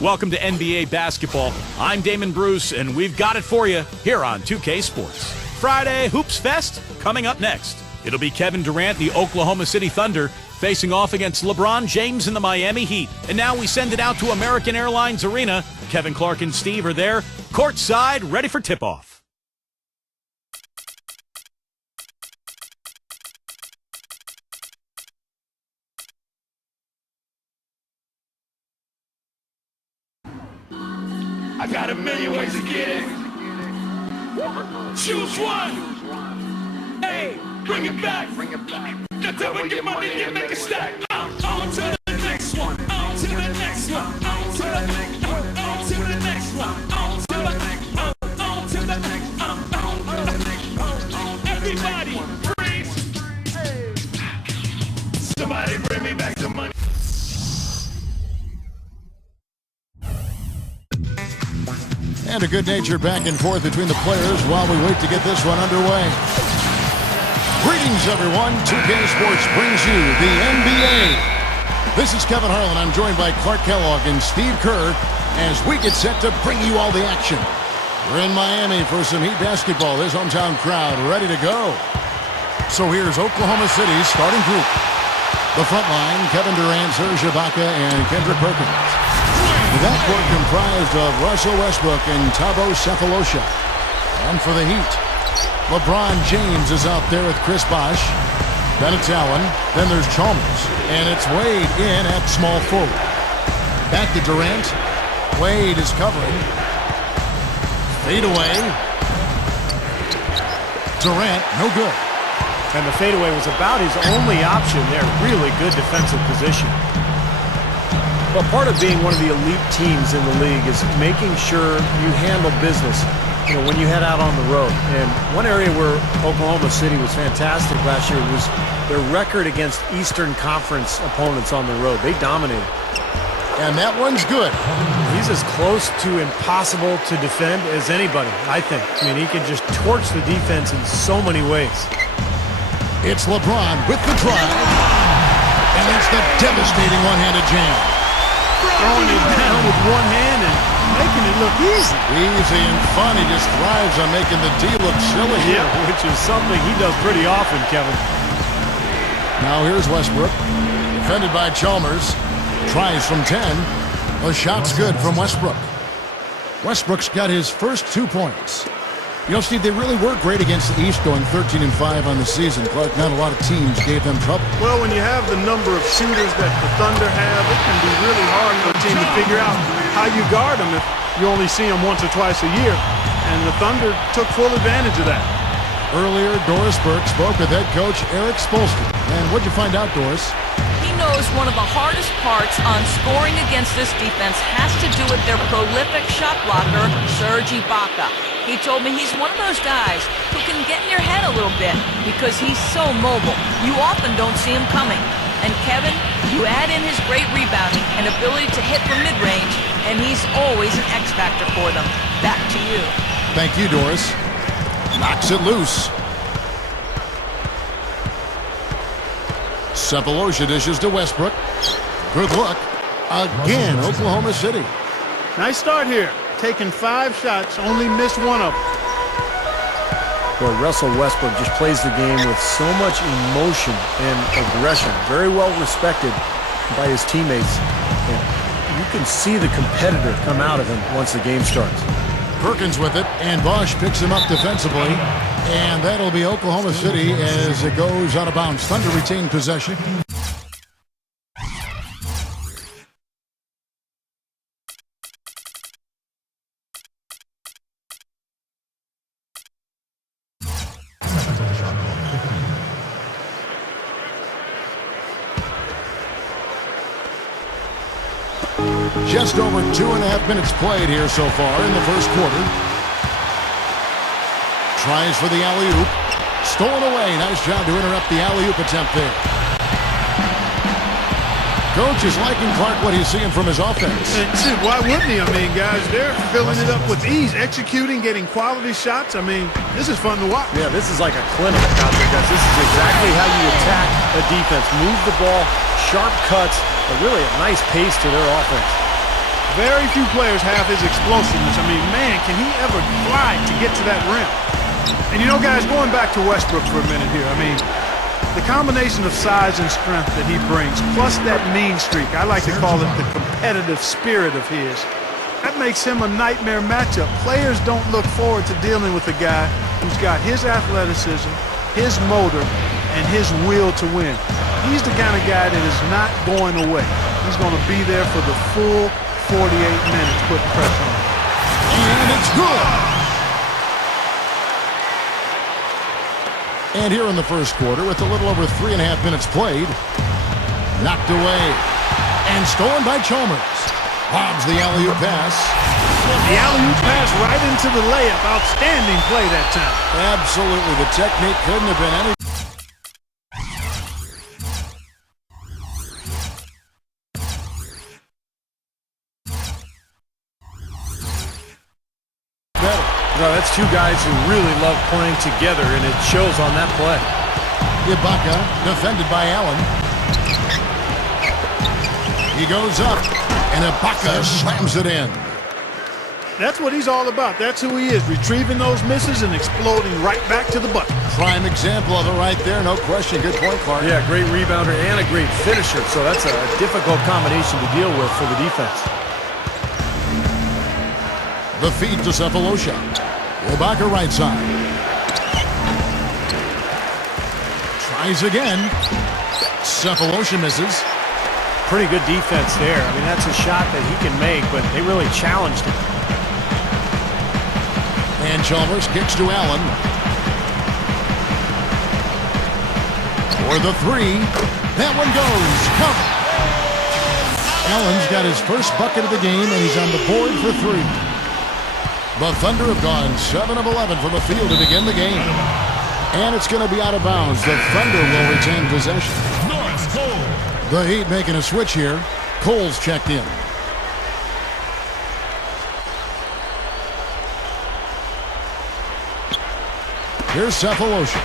Welcome to NBA basketball. I'm Damon Bruce, and we've got it for you here on 2K Sports. Friday Hoops Fest coming up next. It'll be Kevin Durant, the Oklahoma City Thunder, facing off against LeBron James and the Miami Heat. And now we send it out to American Airlines Arena. Kevin Clark and Steve are there, courtside, ready for tip-off. I got a million ways to get it. Choose one. Hey, bring it back. That's how we get money and make it stack. On to the next one. On to the next one. On to the next one. On to the next one. On to the next one. On to the next one. Everybody, freeze. Somebody bring me back the money. And a good-natured back and forth between the players while we wait to get this one underway. Greetings, everyone. 2K Sports brings you the NBA. This is Kevin Harlan. I'm joined by Clark Kellogg and Steve Kerr as we get set to bring you all the action. We're in Miami for some Heat basketball. This hometown crowd ready to go. So here's Oklahoma City's starting group. The front line, Kevin Durant, Serge Ibaka, and Kendrick Perkins. The backcourt comprised of Russell Westbrook and Thabo Sefolosha. And for the Heat, LeBron James is out there with Chris Bosh. Then it's Allen. Then there's Chalmers. And it's Wade in at small forward. Back to Durant. Wade is covering. Fade away. Durant, no good. And the fadeaway was about his only option there. Really good defensive position. Well, part of being one of the elite teams in the league is making sure you handle business, when you head out on the road. And one area where Oklahoma City was fantastic last year was their record against Eastern Conference opponents on the road. They dominated. And that one's good. He's as close to impossible to defend as anybody, I think. I mean, he can just torch the defense in so many ways. It's LeBron with the drive. And it's the devastating one-handed jam. Throwing it down with one hand and making it look easy. Easy and fun. He just thrives on making the D look silly. Yeah, which is something he does pretty often, Kevin. Now here's Westbrook. Defended by Chalmers. Tries from 10. The shot's good from Westbrook. Westbrook's got his first 2 points. Steve, they really were great against the East, going 13-5 on the season. Clark, not a lot of teams gave them trouble. Well, when you have the number of shooters that the Thunder have, it can be really hard for a team to figure out how you guard them if you only see them once or twice a year. And the Thunder took full advantage of that. Earlier, Doris Burke spoke with head coach Eric Spoelstra. And what'd you find out, Doris? He knows one of the hardest parts on scoring against this defense has to do with their prolific shot blocker, Serge Ibaka. He told me he's one of those guys who can get in your head a little bit because he's so mobile. You often don't see him coming. And Kevin, you add in his great rebounding and ability to hit from mid-range, and he's always an X factor for them. Back to you. Thank you, Doris. Knocks it loose. Sefolosha dishes to Westbrook. Good luck. Again, Oklahoma City. Nice start here. Taking 5 shots, only missed one of them. Boy, Russell Westbrook just plays the game with so much emotion and aggression. Very well respected by his teammates. And you can see the competitor come out of him once the game starts. Perkins with it, and Bosh picks him up defensively. And that'll be Oklahoma City as it goes out of bounds. Thunder retain possession. Just over 2.5 minutes played here so far in the first quarter. Tries for the alley-oop. Stolen away. Nice job to interrupt the alley-oop attempt there. Coach is liking Clark what he's seeing from his offense. And shoot, why wouldn't he? I mean, guys, they're filling it up with ease, executing, getting quality shots. I mean, this is fun to watch. Yeah, this is like a clinic out there, guys. This is exactly how you attack a defense. Move the ball, sharp cuts, but really a nice pace to their offense. Very few players have his explosiveness. I mean, man, can he ever glide to get to that rim? And you know, guys, going back to Westbrook for a minute here, I mean, the combination of size and strength that he brings, plus that mean streak, I like to call it the competitive spirit of his, that makes him a nightmare matchup. Players don't look forward to dealing with a guy who's got his athleticism, his motor, and his will to win. He's the kind of guy that is not going away. He's going to be there for the full 48 minutes, putting pressure on him. And it's good. And here in the first quarter, with a little over 3.5 minutes played, knocked away and stolen by Chalmers. Bobs the alley-oop pass. The alley-oop pass right into the layup. Outstanding play that time. Absolutely. The technique couldn't have been any better. No, that's two guys who really love playing together, and it shows on that play. Ibaka, defended by Allen. He goes up, and Ibaka slams it in. That's what he's all about. That's who he is, retrieving those misses and exploding right back to the bucket. Prime example of it right there, no question. Good point, Clark. Yeah, great rebounder and a great finisher, so that's a difficult combination to deal with for the defense. The feed to Cephalosha. Ibaka right side. Tries again. Cephalosha misses. Pretty good defense there. I mean, that's a shot that he can make, but they really challenged him. And Chalmers kicks to Allen. For the three. That one goes. Cover. Allen's got his first bucket of the game, and he's on the board for three. The Thunder have gone 7 of 11 from the field to begin the game. And it's going to be out of bounds. The Thunder will retain possession. The Heat making a switch here. Cole's checked in. Here's Cephalosha.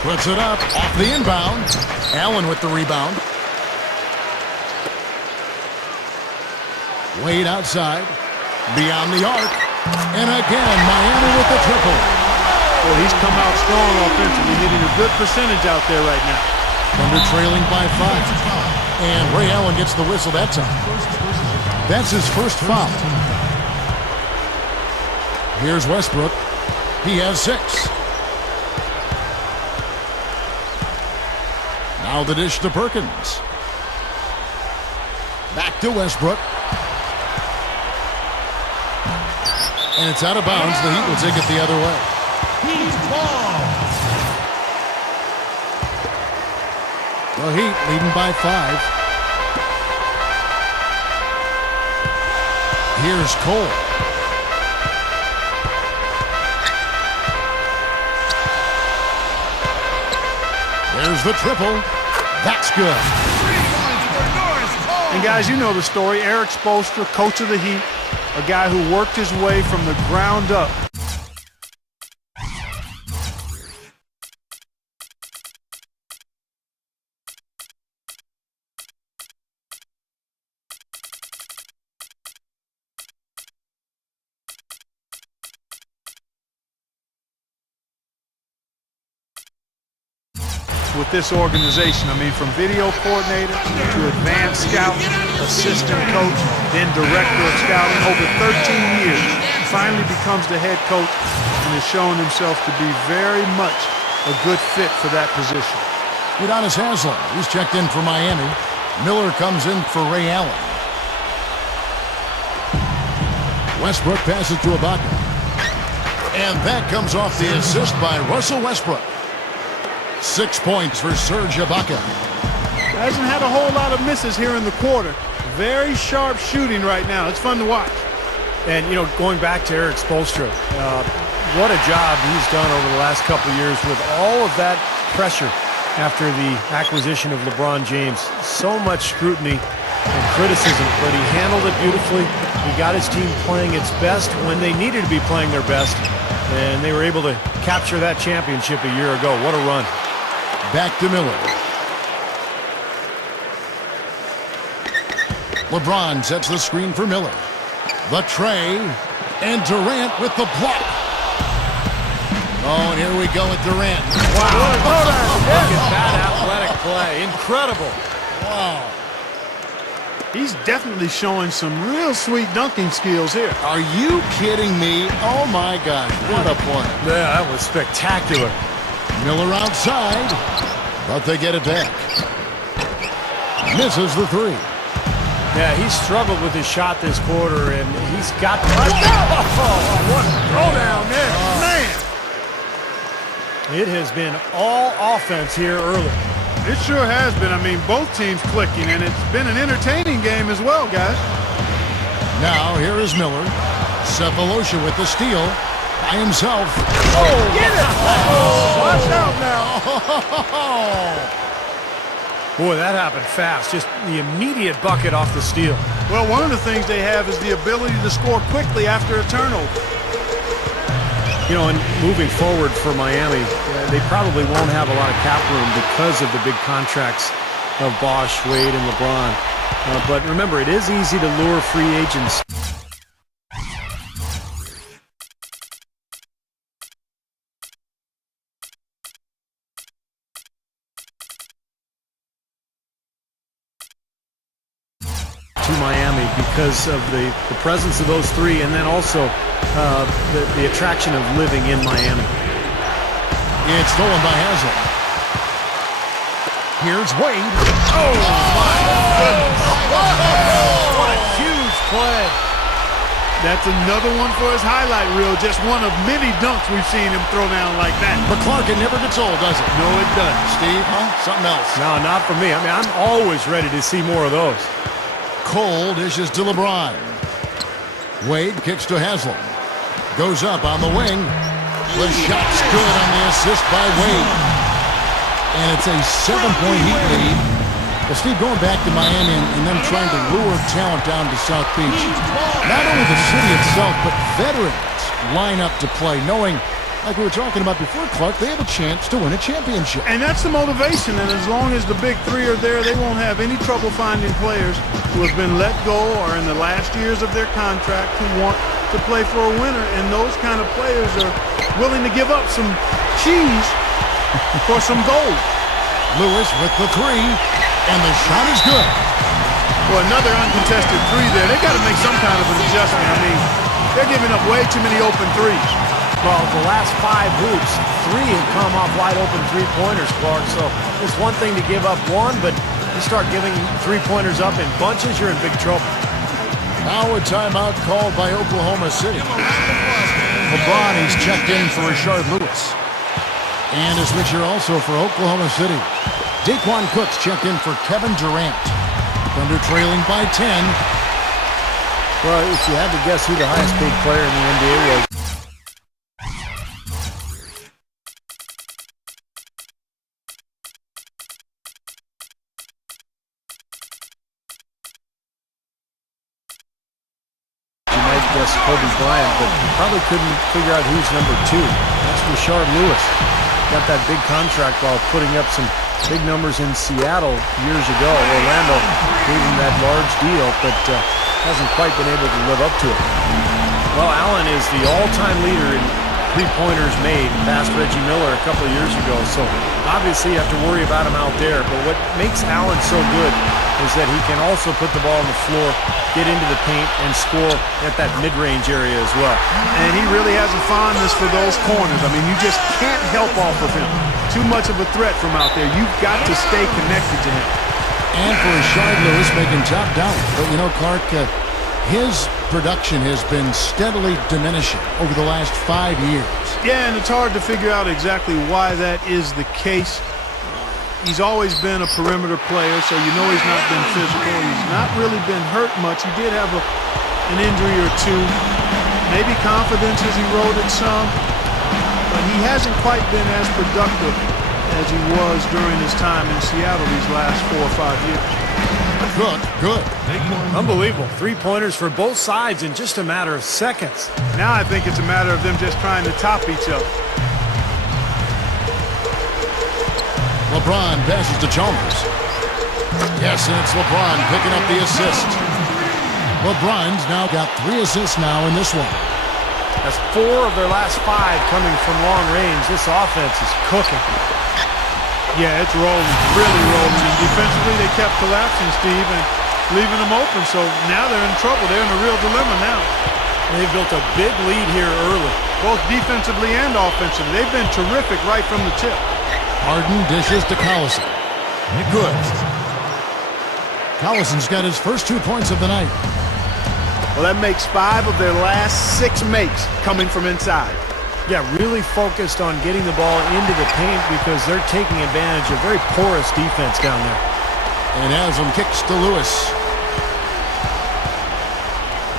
Puts it up off the inbound. Allen with the rebound. Wade outside. Beyond the arc. And again, Miami with the triple. Well, he's come out strong offensively, hitting a good percentage out there right now. Thunder trailing by 5. And Ray Allen gets the whistle that time. That's his first foul. Here's Westbrook. He has 6. Now the dish to Perkins. Back to Westbrook. And it's out of bounds. The Heat will take it the other way. The Heat leading by 5. Here's Cole. There's the triple. That's good. And guys, you know the story. Eric Spoelstra, coach of the Heat, a guy who worked his way from the ground up. With this organization, I mean, from video coordinator to advanced scout, assistant coach, then director of scouting, over 13 years, finally becomes the head coach and has shown himself to be very much a good fit for that position. Udonis Haslem, he's checked in for Miami. Miller comes in for Ray Allen. Westbrook passes to Ibaka. And that comes off the assist by Russell Westbrook. 6 points for Serge Ibaka. Hasn't had a whole lot of misses here in the quarter. Very sharp shooting right now. It's fun to watch. And, you know, going back to Eric Spoelstra, what a job he's done over the last couple of years with all of that pressure after the acquisition of LeBron James. So much scrutiny and criticism, but he handled it beautifully. He got his team playing its best when they needed to be playing their best, and they were able to capture that championship a year ago. What a run. Back to Miller. LeBron sets the screen for Miller. The tray, and Durant with the block. Oh, and here we go with Durant. Wow. Look at that athletic play. Incredible. Wow. He's definitely showing some real sweet dunking skills here. Are you kidding me? Oh, my God. What a play. Yeah, that was spectacular. Miller outside, but they get it back. Misses the three. Yeah, he struggled with his shot this quarter, and he's got... Oh, what a throwdown there. Man, It has been all offense here early. it sure has been. I mean, both teams clicking, and it's been an entertaining game as well, guys. Now, here is Miller. Cephalosha with the steal by himself. Oh, get it! Watch out now. Boy, that happened fast. Just the immediate bucket off the steal. Well, one of the things they have is the ability to score quickly after a turnover. You know, and moving forward for Miami, they probably won't have a lot of cap room because of the big contracts of Bosh, Wade, and LeBron. But remember, it is easy to lure free agents. To Miami because of the presence of those three, and then also the attraction of living in Miami. It's stolen by Haslem. Here's Wade. Oh, my goodness. What a huge play. That's another one for his highlight reel. Just one of many dunks we've seen him throw down like that. But Clark, it never gets old, does it? No, it doesn't. Steve, huh? Something else. No, not for me. I mean, I'm always ready to see more of those. Cole dishes to LeBron. Wade kicks to Haslem. Goes up on the wing. The shot's good on the assist by Wade. And it's a 7-point Heat lead. Well, Steve, going back to Miami and them trying to lure talent down to South Beach. Not only the city itself, but veterans line up to play, knowing, like we were talking about before, Clark, they have a chance to win a championship. And that's the motivation, and as long as the big three are there, they won't have any trouble finding players who have been let go or in the last years of their contract who want to play for a winner, and those kind of players are willing to give up some cheese for some gold. Lewis with the three, and the shot is good. Well, another uncontested three there. They got to make some kind of an adjustment. I mean, they're giving up way too many open threes. Well, the last 5 hoops, 3 have come off wide open three-pointers, Clark. So it's one thing to give up one, but you start giving three-pointers up in bunches, you're in big trouble. Now a timeout called by Oklahoma City. LeBron, he's checked in for Rashard Lewis. And a switcher also for Oklahoma City. Daquan Cook's checked in for Kevin Durant. Thunder trailing by 10. Well, if you had to guess who the highest paid player in the NBA was, guess Kobe Bryant, but you probably couldn't figure out who's number 2. That's Rashard Lewis. Got that big contract while putting up some big numbers in Seattle years ago. Orlando gave him that large deal, but hasn't quite been able to live up to it. Well, Allen is the all-time leader in three-pointers made, past Reggie Miller a couple of years ago, so obviously you have to worry about him out there. But what makes Allen so good is that he can also put the ball on the floor, get into the paint, and score at that mid-range area as well. And he really has a fondness for those corners. I mean, you just can't help off of him. Too much of a threat from out there. You've got to stay connected to him. And for Rashard Lewis making top dollar. But, you know, Clark, his production has been steadily diminishing over the last 5 years. Yeah, and it's hard to figure out exactly why that is the case. He's always been a perimeter player, so you know he's not been physical. He's not really been hurt much. He did have an injury or two. Maybe confidence has eroded some, but he hasn't quite been as productive as he was during his time in Seattle these last 4 or 5 years. Good. Unbelievable. Three-pointers for both sides in just a matter of seconds. Now I think it's a matter of them just trying to top each other. LeBron passes to Chalmers. Yes, and it's LeBron picking up the assist. LeBron's now got 3 assists now in this one. That's 4 of their last 5 coming from long range. This offense is cooking. Yeah, it's rolling, really rolling. And defensively, they kept collapsing, Steve, and leaving them open. So now they're in trouble. They're in a real dilemma now. They've built a big lead here early. Both defensively and offensively. They've been terrific right from the tip. Harden dishes to Collison. Good. Collison's got his first 2 points of the night. Well, that makes 5 of their last 6 makes coming from inside. Yeah, really focused on getting the ball into the paint because they're taking advantage of very porous defense down there. And Haslam kicks to Lewis.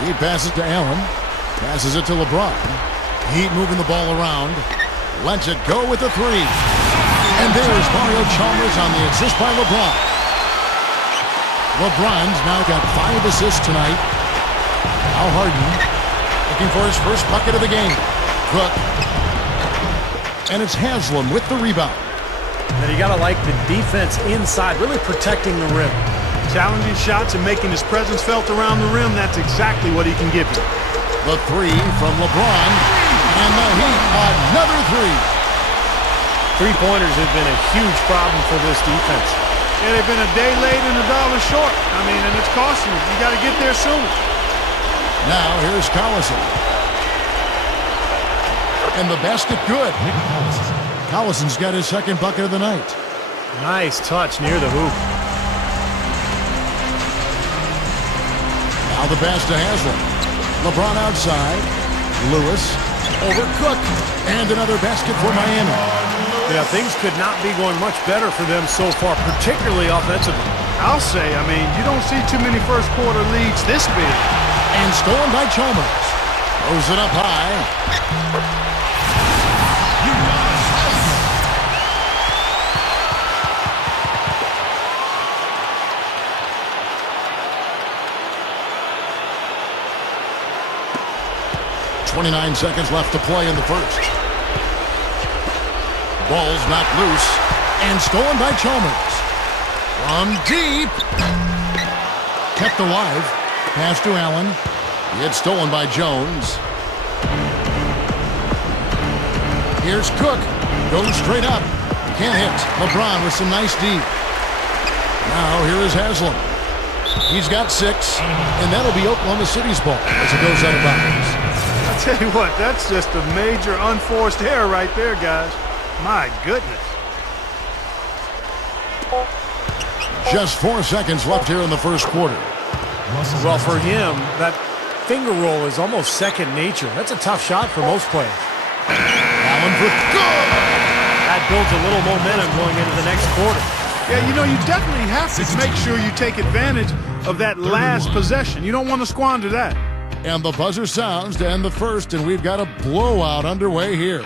He passes to Allen. Passes it to LeBron. Heat moving the ball around. Lets it go with the 3. And there's Mario Chalmers on the assist by LeBron. LeBron's now got 5 assists tonight. Now Harden looking for his first bucket of the game. Cook. And it's Haslam with the rebound. And you got to like the defense inside, really protecting the rim. Challenging shots and making his presence felt around the rim, that's exactly what he can give you. The 3 from LeBron. And the Heat, another 3. Three-pointers have been a huge problem for this defense. Yeah, they've been a day late and $1 short. I mean, and it's costing you. You got to get there soon. Now here's Collison. And the basket good. Collison's got his second bucket of the night. Nice touch near the hoop. Now the pass to Haslam. LeBron outside. Lewis over Cook. And another basket for Miami. Yeah, things could not be going much better for them so far, particularly offensively. I'll say, I mean, you don't see too many first quarter leads this big. And stolen by Chalmers. Throws it up high. 29 seconds left to play in the first. Ball's knocked loose and stolen by Chalmers. From deep. Kept alive. Pass to Allen. It's stolen by Jones. Here's Cook. Goes straight up. Can't hit. LeBron with some nice D. Now here is Haslam. He's got 6, and that'll be Oklahoma City's ball as it goes out of bounds. I tell you what, that's just a major unforced error right there, guys. My goodness. Just 4 seconds left here in the first quarter. Well, for him, that finger roll is almost second nature. That's a tough shot for most players. Allen for good. That builds a little momentum going into the next quarter. Yeah, you know, you definitely have to make sure you take advantage of that last possession. You don't want to squander that. And the buzzer sounds to end the first, and we've got a blowout underway here.